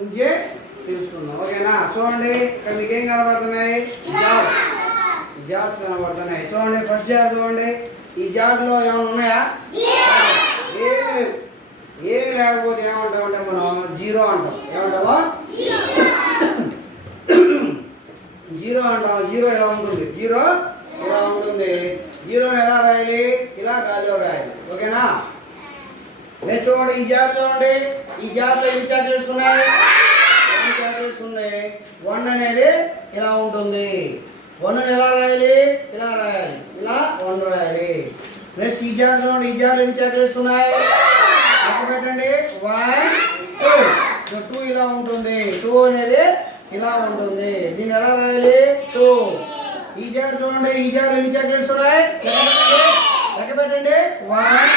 గురించి తెలుసుకుందాం. ఓకేనా? చూడండి ఇక్కడ మీకు ఏం కనబడుతున్నాయి? జార్స్ కనబడుతున్నాయి. చూడండి ఫస్ట్ జార్ చూడండి. ఈ జార్లో ఏమైనా ఉన్నాయా? ఏమి లేకపోతే ఏమంటామంటే మనం జీరో అంటాం. ఏమంటామో జీరో అంటాం. జీరో ఎలా ఉంటుంది? జీరో ఇలా ఉంటుంది. జీరోని ఎలా రాయాలి? ఇలా గాలిలో రాయాలి. ఓకేనా? నేను చూడండి ఈ జార్ చూడండి. ఈ జార్లో ఎన్ని చాక్లెట్స్ ఉన్నాయి? ఎన్ని చాక్లెట్స్ ఉన్నాయి? 1 అనేది ఇలా ఉంటుంది. 1ని ఎలా రాయాలి? ఇలా రాయాలి. ఇలా 1 రాయాలి. నెక్స్ట్ ఈ జార్ చూడండి. ఈ జార్లో ఎన్ని చాక్లెట్స్ ఉన్నాయి? లెక్క పెట్టండి. 1 2 2 ఇలా ఉంటుంది. 2 అనేది ఇలా ఉంటుంది. దీన్ని ఎలా రాయాలి? 2. ఈ జార్ చూడండి. ఈ జార్ ఎన్ని చాక్లెట్స్ ఉన్నాయి? లెక్క పెట్టండి. 1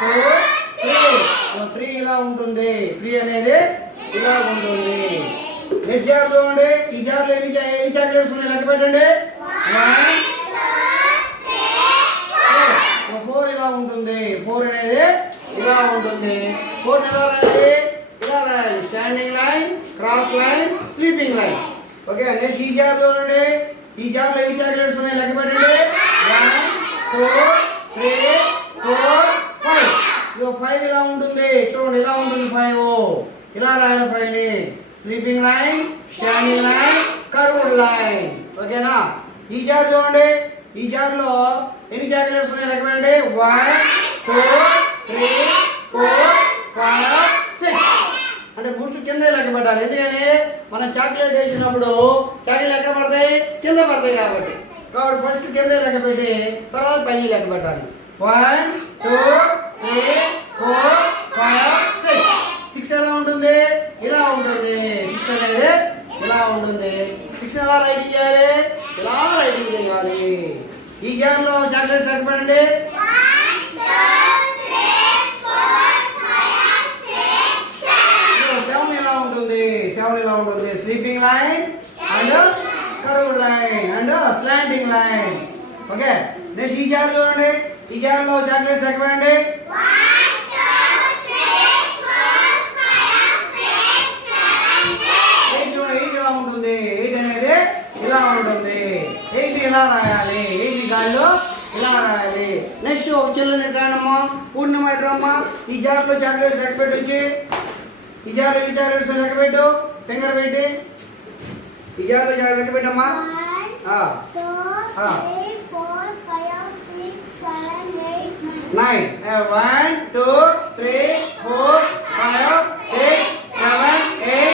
2 3 ఇలా ఉంటుంది. 3 అనేది ఇలా ఉంటుంది. నెక్స్ట్ జార్ చూడండి. ఈ జార్లో ఎన్ని చాక్లెట్స్ ఉన్నాయి? లెక్క పెట్టండి. 1 4 ఇలా ఉంటుంది. 4 అనేది ఇలా ఉంటుంది. 4 ఎలా రాయాలి? ఇలా రాయాలి. Standing line, cross line, sleeping line. Okay. Next ఈ జార్ చూడండి. ఈ జార్లో ఎన్ని చాక్లెట్స్ ఉన్నాయి? లెక్క పెట్టండి. 1 2 3 4 5. 5 ఇలా ఉంటుంది. చూడండి ఇలా ఉంటుంది 5. ఇలా రాయాలి 5ని. Sleeping line, standing line, curved line. ఓకేనా? ఈ జార్ చూడండి. ఈ జార్లో ఎన్ని చాక్లెట్స్ ఉన్నాయి? లెక్క పెట్టండి. 1 2 3 4 5 6. అంటే ఫస్ట్ కింద లెక్క పెట్టాలి. ఎందుకని మనం చాక్లెట్ వేసినప్పుడు చాక్లెట్ ఎక్కడ పడతాయి? కింద పడతాయి కాబట్టి ఫస్ట్ కింద లెక్క పెట్టి తర్వాత పైన లెక్క పెట్టాలి. 1 2 3 4 5 6. 6 ఎలా ఉంటుంది? ఇలా ఉంటుంది. 6 అనేది ఇలా ఉంటుంది. 6 ఎలా రైటింగ్ చేయాలి? ఇలా రైటింగ్ చేయాలి. ఈ జార్లో చాక్లెట్స్ లెక్క పెట్టండి. 7 ఇలా ఉంటుంది. Sleeping line and curved line and slanting line. Okay. Next ఈ జార్ చూడండి. ఈ జార్లో చాక్లెట్స్ లెక్క పెట్టండి. 8 ఇలా ఉంటుంది. 8 అనేది ఇలా ఉంటుంది. 8 ఇలా రాయాలి. 8 గాలిలో ఇలా రాయాలి. నెక్స్ట్ ఒక చిల్లని రానమ్మా. పూర్ణిమ రామ్మా. ఈ జార్లో చాక్లెట్స్ లెక్క పెట్టొచ్చి ఈ జార్లో ఈ చాక్లెట్స్ లెక్క పెట్టు. ఫింగర్ పెట్టి ఈ జార్లో లెక్క పెట్టమ్మా. 9 1 2 3 4 5